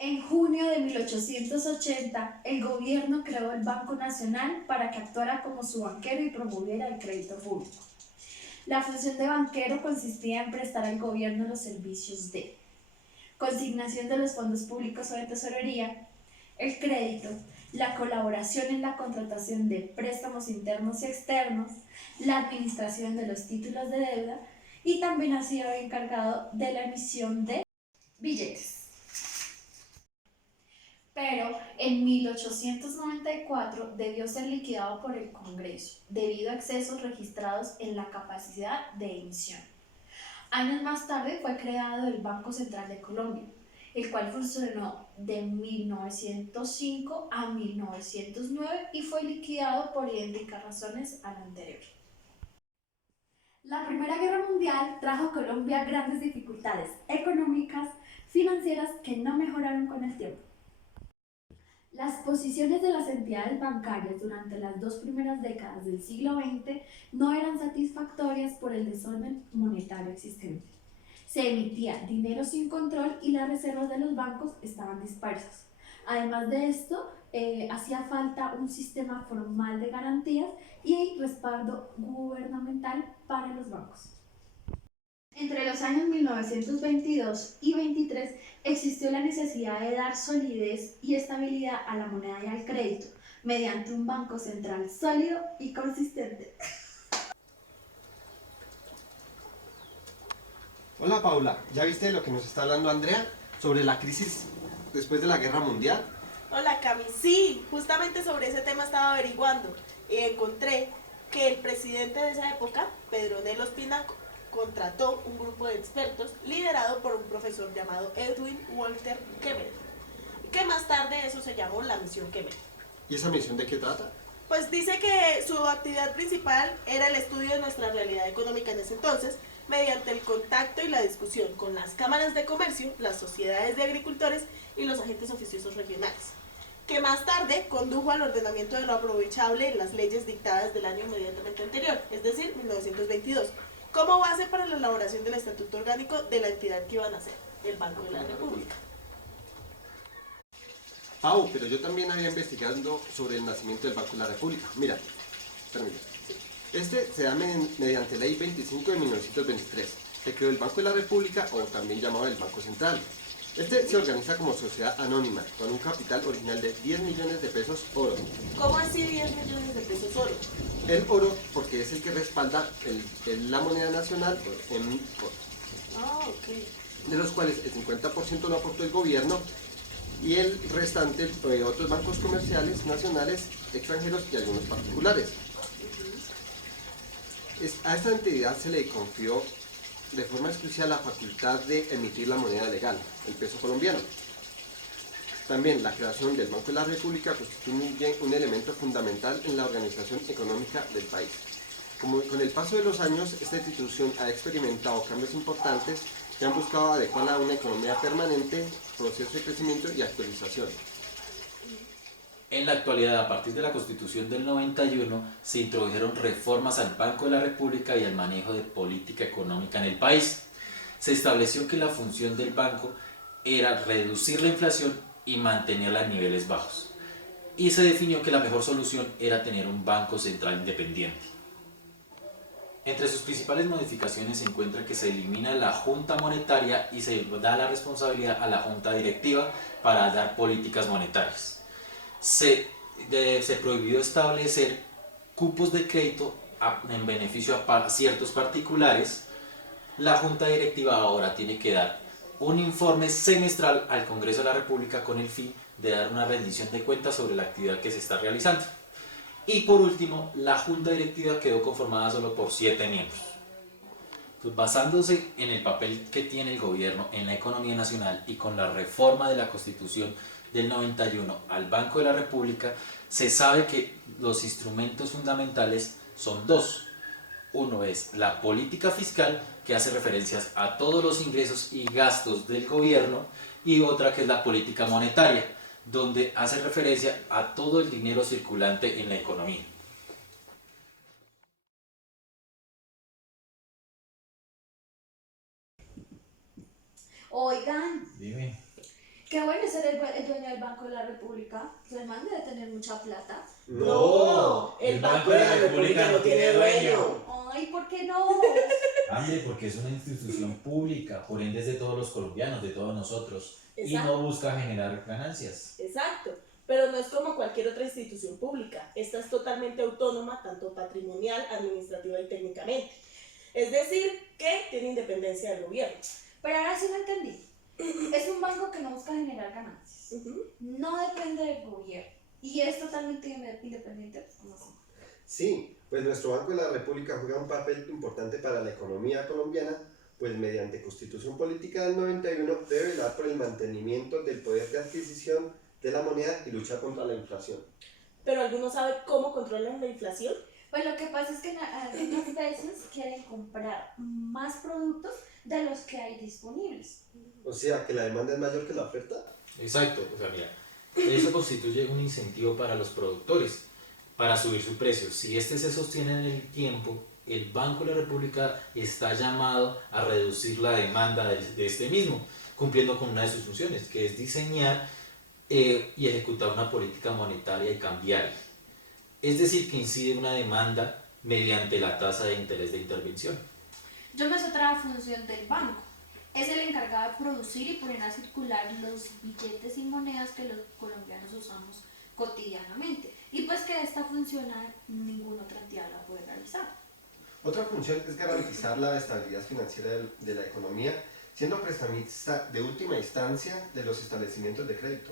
En junio de 1880, el gobierno creó el Banco Nacional para que actuara como su banquero y promoviera el crédito público. La función de banquero consistía en prestar al gobierno los servicios de consignación de los fondos públicos o de tesorería, el crédito, la colaboración en la contratación de préstamos internos y externos, la administración de los títulos de deuda y también ha sido encargado de la emisión de billetes. Pero en 1894 debió ser liquidado por el Congreso debido a excesos registrados en la capacidad de emisión. Años más tarde fue creado el Banco Central de Colombia, el cual funcionó de 1905 a 1909 y fue liquidado por idénticas razones al anterior. La Primera Guerra Mundial trajo a Colombia grandes dificultades económicas, financieras que no mejoraron con el tiempo. Las posiciones de las entidades bancarias durante las dos primeras décadas del siglo XX no eran satisfactorias por el desorden monetario existente. Se emitía dinero sin control y las reservas de los bancos estaban dispersas. Además de esto, hacía falta un sistema formal de garantías y respaldo gubernamental para los bancos. Entre los años 1922 y 23 existió la necesidad de dar solidez y estabilidad a la moneda y al crédito mediante un banco central sólido y consistente. Hola Paula, ¿ya viste de lo que nos está hablando Andrea sobre la crisis después de la guerra mundial? Hola Cami, sí, justamente sobre ese tema estaba averiguando y encontré que el presidente de esa época, Pedro Nel Ospina, contrató un grupo de expertos liderado por un profesor llamado Edwin Walter Kemmer, que más tarde eso se llamó la Misión Kemmer. ¿Y esa misión de qué trata? Pues dice que su actividad principal era el estudio de nuestra realidad económica en ese entonces, mediante el contacto y la discusión con las cámaras de comercio, las sociedades de agricultores y los agentes oficiosos regionales, que más tarde condujo al ordenamiento de lo aprovechable en las leyes dictadas del año inmediatamente anterior, es decir, 1922, como base para la elaboración del estatuto orgánico de la entidad que iban a ser, el Banco de la República. Pau, pero yo también había investigado sobre el nacimiento del Banco de la República. Mira, permíteme. Este se da mediante Ley 25 de 1923, que creó el Banco de la República, o también llamado el Banco Central. Este se organiza como sociedad anónima, con un capital original de 10 millones de pesos oro. ¿Cómo así 10 millones de pesos oro? El oro, porque es el que respalda la moneda nacional en oro, Ah, ok. de los cuales el 50% lo aportó el gobierno y el restante otros bancos comerciales, nacionales, extranjeros y algunos particulares. A esta entidad se le confió de forma exclusiva la facultad de emitir la moneda legal, el peso colombiano. También la creación del Banco de la República constituye un elemento fundamental en la organización económica del país. Como con el paso de los años, esta institución ha experimentado cambios importantes que han buscado adecuarla a una economía permanente, proceso de crecimiento y actualización. En la actualidad, a partir de la Constitución del 91, se introdujeron reformas al Banco de la República y al manejo de política económica en el país. Se estableció que la función del banco era reducir la inflación y mantenerla en niveles bajos. Y se definió que la mejor solución era tener un banco central independiente. Entre sus principales modificaciones se encuentra que se elimina la Junta Monetaria y se da la responsabilidad a la Junta Directiva para dar políticas monetarias. Se prohibió establecer cupos de crédito en beneficio a ciertos particulares. La Junta Directiva ahora tiene que dar un informe semestral al Congreso de la República con el fin de dar una rendición de cuentas sobre la actividad que se está realizando. Y por último, la Junta Directiva quedó conformada solo por 7 miembros. Pues basándose en el papel que tiene el gobierno en la economía nacional y con la reforma de la Constitución del 91 al Banco de la República, se sabe que los instrumentos fundamentales son dos. Uno es la política fiscal, que hace referencias a todos los ingresos y gastos del gobierno, y otra que es la política monetaria, donde hace referencia a todo el dinero circulante en la economía. Oigan, Dime. Qué bueno ser el dueño del Banco de la República. El man debe tener mucha plata. No, el Banco de la República no tiene dueño. Ay, ¿por qué no? Hombre, porque es una institución pública, por ende es de todos los colombianos, de todos nosotros, y Exacto. no busca generar ganancias. Exacto, pero no es como cualquier otra institución pública. Esta es totalmente autónoma, tanto patrimonial, administrativa y técnicamente. Es decir, que tiene independencia del gobierno. Pero ahora sí lo entendí. Es un banco que no busca generar ganancias. No depende del gobierno. Y es totalmente independiente, pues, ¿cómo así? Sí, pues nuestro Banco de la República juega un papel importante para la economía colombiana, pues mediante Constitución Política del 91 debe velar por el mantenimiento del poder de adquisición de la moneda y luchar contra la inflación. Pero ¿alguno sabe cómo controlan la inflación? Pues lo que pasa es que algunas veces quieren comprar más productos de los que hay disponibles. O sea, que la demanda es mayor que la oferta. Exacto, o sea, mira, eso constituye un incentivo para los productores para subir su precio. Si este se sostiene en el tiempo, el Banco de la República está llamado a reducir la demanda de este mismo, cumpliendo con una de sus funciones, que es diseñar y ejecutar una política monetaria y cambiaria. Es decir, que incide en una demanda mediante la tasa de interés de intervención. Yo me sé otra función del banco. Es el encargado de producir y poner a circular los billetes y monedas que los colombianos usamos cotidianamente. Y pues que esta función ninguna otra entidad la puede realizar. Otra función es garantizar la estabilidad financiera de la economía, siendo prestamista de última instancia de los establecimientos de crédito.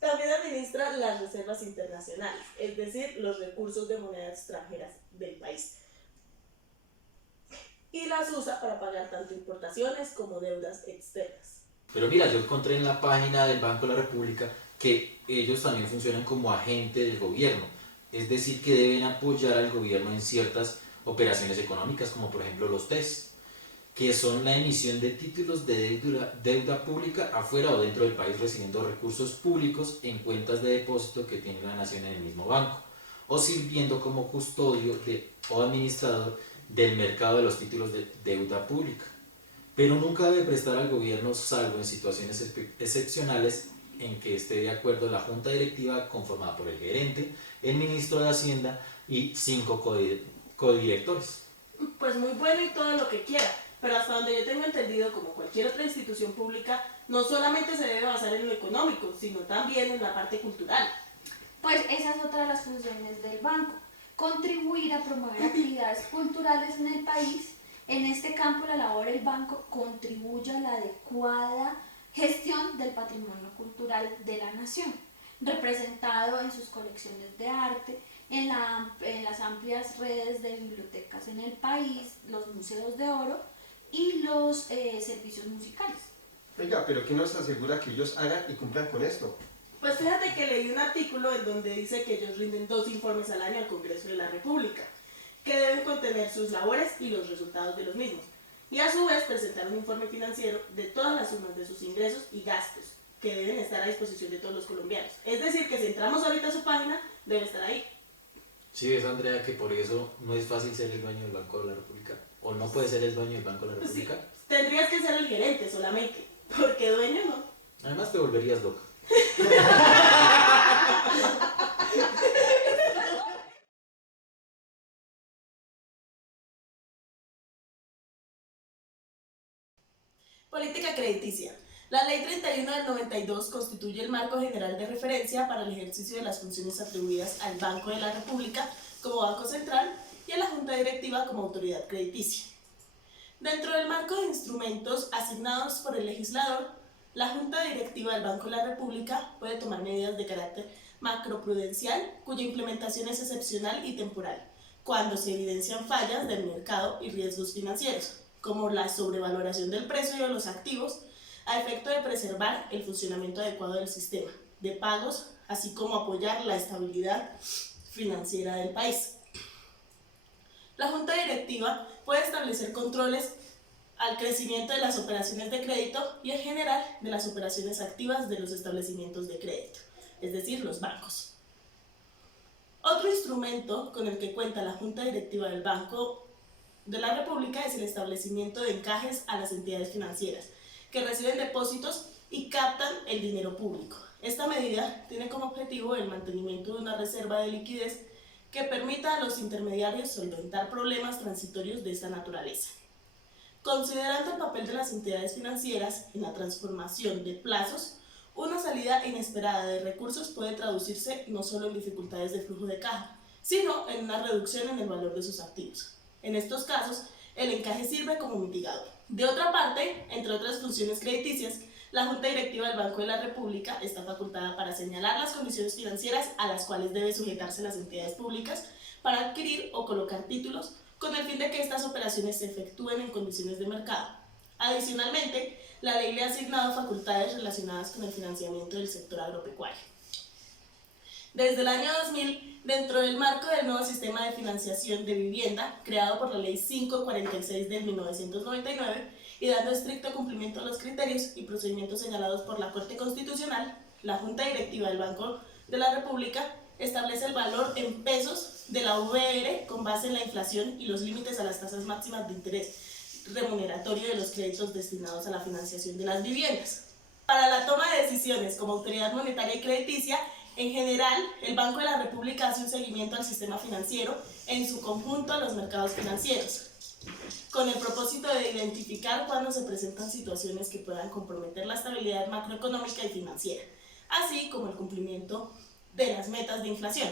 También administra las reservas internacionales, es decir, los recursos de monedas extranjeras del país. Y las usa para pagar tanto importaciones como deudas externas. Pero mira, yo encontré en la página del Banco de la República que ellos también funcionan como agente del gobierno, es decir, que deben apoyar al gobierno en ciertas operaciones económicas, como por ejemplo los TES, que son la emisión de títulos de deuda pública afuera o dentro del país, recibiendo recursos públicos en cuentas de depósito que tiene la nación en el mismo banco, o sirviendo como custodio o administrador del mercado de los títulos de deuda pública. Pero nunca debe prestar al gobierno salvo en situaciones excepcionales en que esté de acuerdo la junta directiva conformada por el gerente, el ministro de Hacienda y 5 codirectores. Pues muy bueno y todo lo que quiera, pero hasta donde yo tengo entendido, como cualquier otra institución pública, no solamente se debe basar en lo económico, sino también en la parte cultural. Pues esa es otra de las funciones del banco. Contribuir a promover actividades culturales en el país. En este campo la labor del banco contribuye a la adecuada gestión del patrimonio cultural de la nación, representado en sus colecciones de arte, en las amplias redes de bibliotecas en el país, los museos de oro y los servicios musicales. Oiga, pero ¿quién nos asegura que ellos hagan y cumplan con esto? Pues fíjate que leí un artículo en donde dice que ellos rinden 2 informes al año al Congreso de la República, que deben contener sus labores y los resultados de los mismos, y a su vez presentar un informe financiero de todas las sumas de sus ingresos y gastos, que deben estar a disposición de todos los colombianos. Es decir, que si entramos ahorita a su página, debe estar ahí. Sí, ves, Andrea, que por eso no es fácil ser el dueño del Banco de la República, o no puede ser el dueño del Banco de la Pues sí, República. tendrías que ser el gerente solamente, porque dueño no. Además te volverías loca. Política crediticia. La Ley 31 del 92 constituye el marco general de referencia para el ejercicio de las funciones atribuidas al Banco de la República como Banco Central y a la Junta Directiva como autoridad crediticia. Dentro del marco de instrumentos asignados por el legislador, la Junta Directiva del Banco de la República puede tomar medidas de carácter macroprudencial cuya implementación es excepcional y temporal, cuando se evidencian fallas del mercado y riesgos financieros, como la sobrevaloración del precio de los activos, a efecto de preservar el funcionamiento adecuado del sistema de pagos, así como apoyar la estabilidad financiera del país. La Junta Directiva puede establecer controles al crecimiento de las operaciones de crédito y en general de las operaciones activas de los establecimientos de crédito, es decir, los bancos. Otro instrumento con el que cuenta la Junta Directiva del Banco de la República es el establecimiento de encajes a las entidades financieras que reciben depósitos y captan el dinero público. Esta medida tiene como objetivo el mantenimiento de una reserva de liquidez que permita a los intermediarios solventar problemas transitorios de esta naturaleza. Considerando el papel de las entidades financieras en la transformación de plazos, una salida inesperada de recursos puede traducirse no solo en dificultades de flujo de caja, sino en una reducción en el valor de sus activos. En estos casos, el encaje sirve como mitigador. De otra parte, entre otras funciones crediticias, la Junta Directiva del Banco de la República está facultada para señalar las condiciones financieras a las cuales deben sujetarse las entidades públicas para adquirir o colocar títulos con el fin de que estas operaciones se efectúen en condiciones de mercado. Adicionalmente, la ley le ha asignado facultades relacionadas con el financiamiento del sector agropecuario. Desde el año 2000, dentro del marco del nuevo sistema de financiación de vivienda, creado por la Ley 546 de 1999, y dando estricto cumplimiento a los criterios y procedimientos señalados por la Corte Constitucional, la Junta Directiva del Banco de la República establece el valor en pesos de la VR con base en la inflación y los límites a las tasas máximas de interés remuneratorio de los créditos destinados a la financiación de las viviendas. Para la toma de decisiones como autoridad monetaria y crediticia, en general, el Banco de la República hace un seguimiento al sistema financiero, en su conjunto a los mercados financieros, con el propósito de identificar cuándo se presentan situaciones que puedan comprometer la estabilidad macroeconómica y financiera, así como el cumplimiento de las metas de inflación.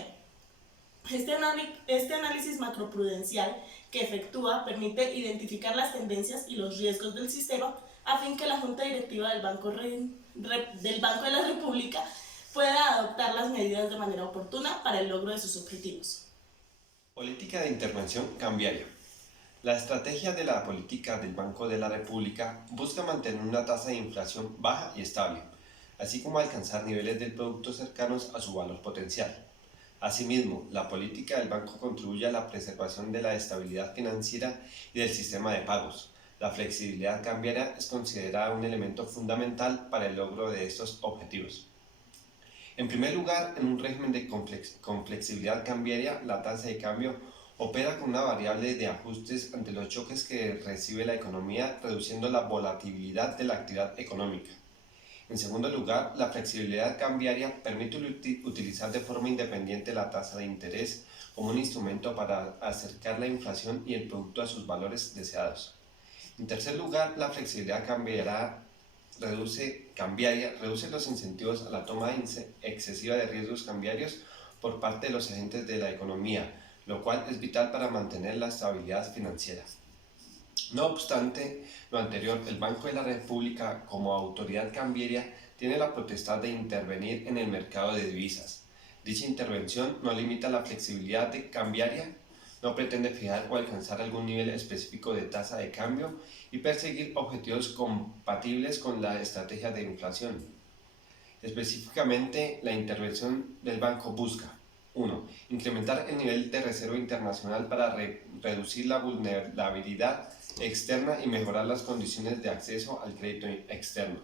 Este análisis macroprudencial que efectúa permite identificar las tendencias y los riesgos del sistema a fin que la Junta Directiva del Banco de la República pueda adoptar las medidas de manera oportuna para el logro de sus objetivos. Política de intervención cambiaria. La estrategia de la política del Banco de la República busca mantener una tasa de inflación baja y estable, así como alcanzar niveles del producto cercanos a su valor potencial. Asimismo, la política del banco contribuye a la preservación de la estabilidad financiera y del sistema de pagos. La flexibilidad cambiaria es considerada un elemento fundamental para el logro de estos objetivos. En primer lugar, en un régimen con flexibilidad cambiaria, la tasa de cambio opera con una variable de ajustes ante los choques que recibe la economía, reduciendo la volatilidad de la actividad económica. En segundo lugar, la flexibilidad cambiaria permite utilizar de forma independiente la tasa de interés como un instrumento para acercar la inflación y el producto a sus valores deseados. En tercer lugar, la flexibilidad cambiaria reduce los incentivos a la toma excesiva de riesgos cambiarios por parte de los agentes de la economía, lo cual es vital para mantener la estabilidad financiera. No obstante lo anterior, el Banco de la República, como autoridad cambiaria, tiene la potestad de intervenir en el mercado de divisas. Dicha intervención no limita la flexibilidad cambiaria, no pretende fijar o alcanzar algún nivel específico de tasa de cambio y perseguir objetivos compatibles con la estrategia de inflación. Específicamente, la intervención del banco busca 1. Incrementar el nivel de reserva internacional para reducir la vulnerabilidad externa y mejorar las condiciones de acceso al crédito externo.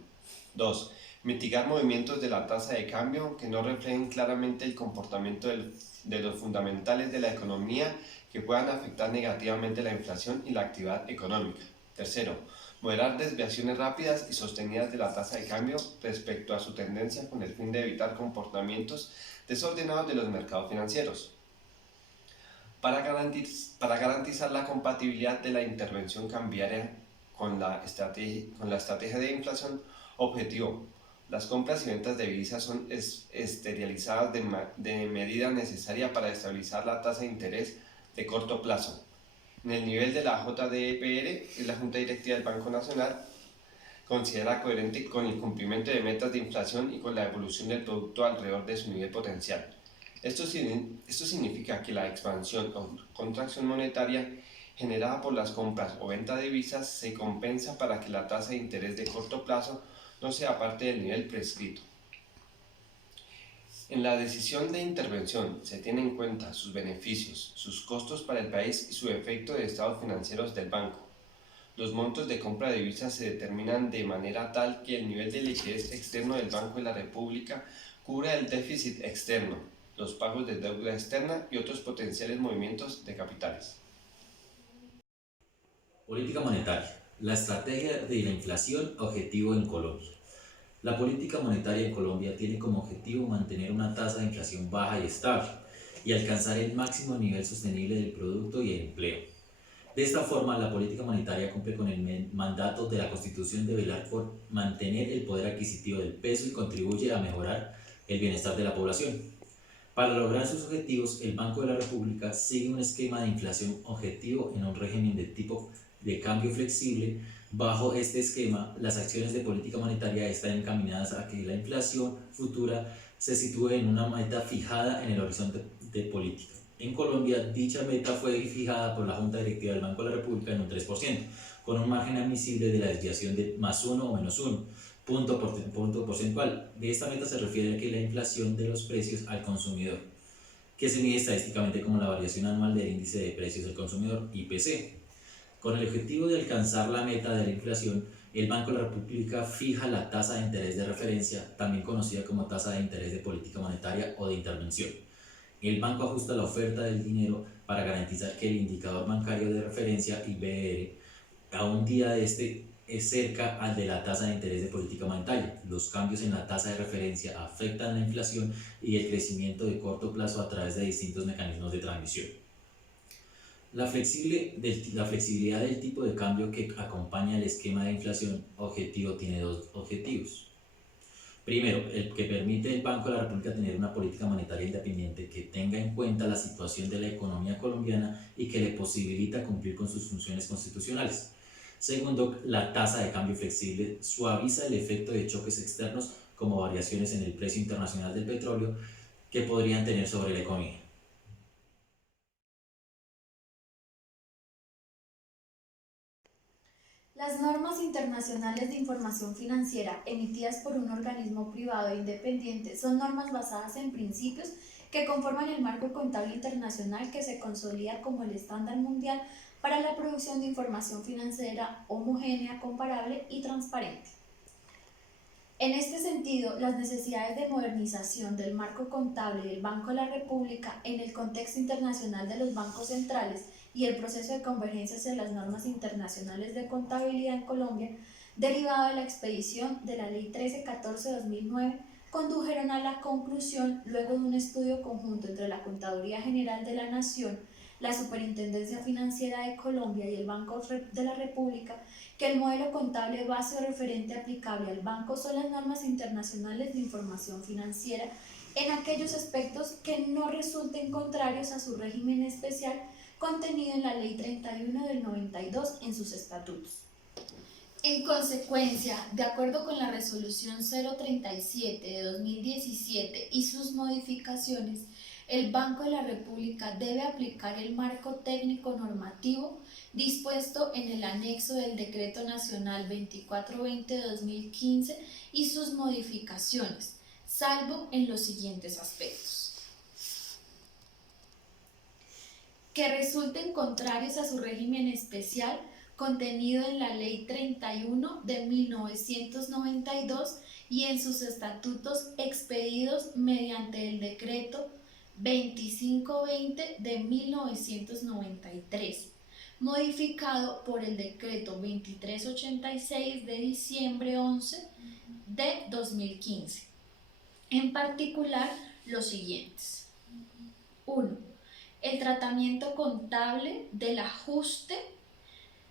2. Mitigar movimientos de la tasa de cambio que no reflejen claramente el comportamiento de los fundamentales de la economía que puedan afectar negativamente la inflación y la actividad económica. 3. Moderar desviaciones rápidas y sostenidas de la tasa de cambio respecto a su tendencia con el fin de evitar comportamientos desordenados de los mercados financieros. Para garantizar la compatibilidad de la intervención cambiaria con la estrategia de inflación, objetivo: las compras y ventas de divisas son esterilizadas de medida necesaria para estabilizar la tasa de interés de corto plazo. En el nivel de la JDEPR, la Junta Directiva del Banco Nacional considera coherente con el cumplimiento de metas de inflación y con la evolución del producto alrededor de su nivel potencial. Esto significa que la expansión o contracción monetaria generada por las compras o venta de divisas se compensa para que la tasa de interés de corto plazo no sea parte del nivel prescrito. En la decisión de intervención se tienen en cuenta sus beneficios, sus costos para el país y su efecto de estados financieros del banco. Los montos de compra de divisas se determinan de manera tal que el nivel de liquidez externo del Banco de la República cubra el déficit externo, los pagos de deuda externa y otros potenciales movimientos de capitales. Política monetaria. La estrategia de la inflación objetivo en Colombia. La política monetaria en Colombia tiene como objetivo mantener una tasa de inflación baja y estable y alcanzar el máximo nivel sostenible del producto y el empleo. De esta forma, la política monetaria cumple con el mandato de la Constitución de velar por mantener el poder adquisitivo del peso y contribuye a mejorar el bienestar de la población. Para lograr sus objetivos, el Banco de la República sigue un esquema de inflación objetivo en un régimen de tipo de cambio flexible. Bajo este esquema, las acciones de política monetaria están encaminadas a que la inflación futura se sitúe en una meta fijada en el horizonte de política. En Colombia, dicha meta fue fijada por la Junta Directiva del Banco de la República en un 3%, con un margen admisible de la desviación de +1 o -1 punto porcentual. De esta meta se refiere a que la inflación de los precios al consumidor, que se mide estadísticamente como la variación anual del índice de precios del consumidor, IPC. Con el objetivo de alcanzar la meta de la inflación, el Banco de la República fija la tasa de interés de referencia, también conocida como tasa de interés de política monetaria o de intervención. El banco ajusta la oferta del dinero para garantizar que el indicador bancario de referencia, IBR, a un día de este es cerca al de la tasa de interés de política monetaria. Los cambios en la tasa de referencia afectan la inflación y el crecimiento de corto plazo a través de distintos mecanismos de transmisión. La flexibilidad del tipo de cambio que acompaña el esquema de inflación objetivo tiene dos objetivos. Primero, el que permite al Banco de la República tener una política monetaria independiente que tenga en cuenta la situación de la economía colombiana y que le posibilita cumplir con sus funciones constitucionales. Segundo, la tasa de cambio flexible suaviza el efecto de choques externos como variaciones en el precio internacional del petróleo que podrían tener sobre la economía. Las normas internacionales de información financiera emitidas por un organismo privado e independiente son normas basadas en principios que conforman el marco contable internacional que se consolida como el estándar mundial para la producción de información financiera homogénea, comparable y transparente. En este sentido, las necesidades de modernización del marco contable del Banco de la República en el contexto internacional de los bancos centrales y el proceso de convergencia hacia las normas internacionales de contabilidad en Colombia, derivado de la expedición de la Ley 1314/2009, condujeron a la conclusión, luego de un estudio conjunto entre la Contaduría General de la Nación, la Superintendencia Financiera de Colombia y el Banco de la República, que el modelo contable base o referente aplicable al banco son las normas internacionales de información financiera en aquellos aspectos que no resulten contrarios a su régimen especial contenido en la Ley 31 del 92 en sus estatutos. En consecuencia, de acuerdo con la Resolución 037 de 2017 y sus modificaciones, el Banco de la República debe aplicar el marco técnico normativo dispuesto en el anexo del Decreto Nacional 2420 de 2015 y sus modificaciones, salvo en los siguientes aspectos: que resulten contrarios a su régimen especial contenido en la Ley 31 de 1992 y en sus estatutos expedidos mediante el Decreto 2520 de 1993, modificado por el Decreto 2386 de diciembre 11 de 2015. En particular, los siguientes. 1. El tratamiento contable del ajuste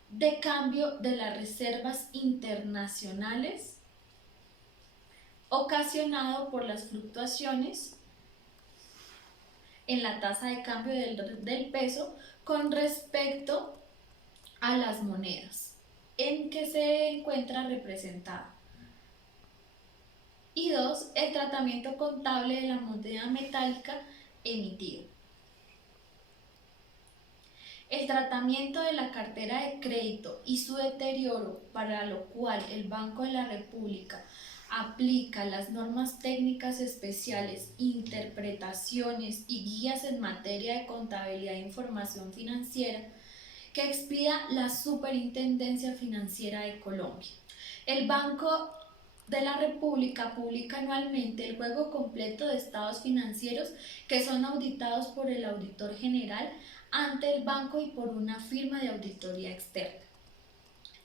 de cambio de las reservas internacionales ocasionado por las fluctuaciones en la tasa de cambio del peso con respecto a las monedas en que se encuentra representada. Y 2. El tratamiento contable de la moneda metálica emitida. El tratamiento de la cartera de crédito y su deterioro, para lo cual el Banco de la República aplica las normas técnicas especiales, interpretaciones y guías en materia de contabilidad e información financiera que expida la Superintendencia Financiera de Colombia. El Banco de la República publica anualmente el juego completo de estados financieros que son auditados por el auditor general ante el banco y por una firma de auditoría externa.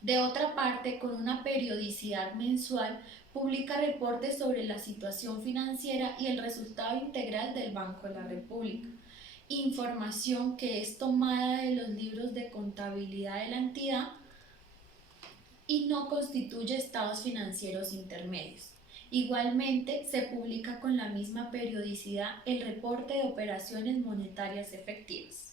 De otra parte, con una periodicidad mensual, Publica reportes sobre la situación financiera y el resultado integral del Banco de la República. Información que es tomada de los libros de contabilidad de la entidad y no constituye estados financieros intermedios. Igualmente, se publica con la misma periodicidad el reporte de operaciones monetarias efectivas.